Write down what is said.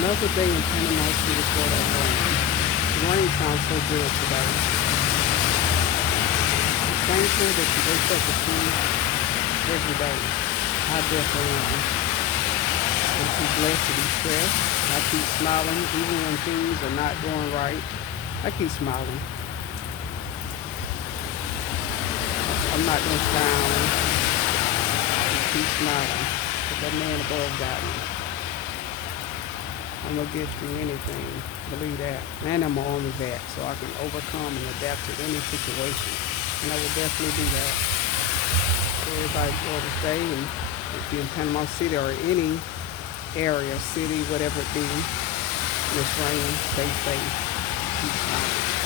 Another day in Panama City, Florida rain. The rain sounds so good today. I'm thankful that you wake up with me every day. I definitely am. I'm too blessed to be stressed. I keep smiling even when things are not going right. I keep smiling. I'm not gonna frown. Just keep smiling. But that man above got me. I'm gonna get through anything. Believe that. And I'm on the back so I can overcome and adapt to any situation. And I will definitely do that. So everybody go to stay and if you're in Panama City or any area, city, whatever it be, and it's raining, stay safe. Keep smiling.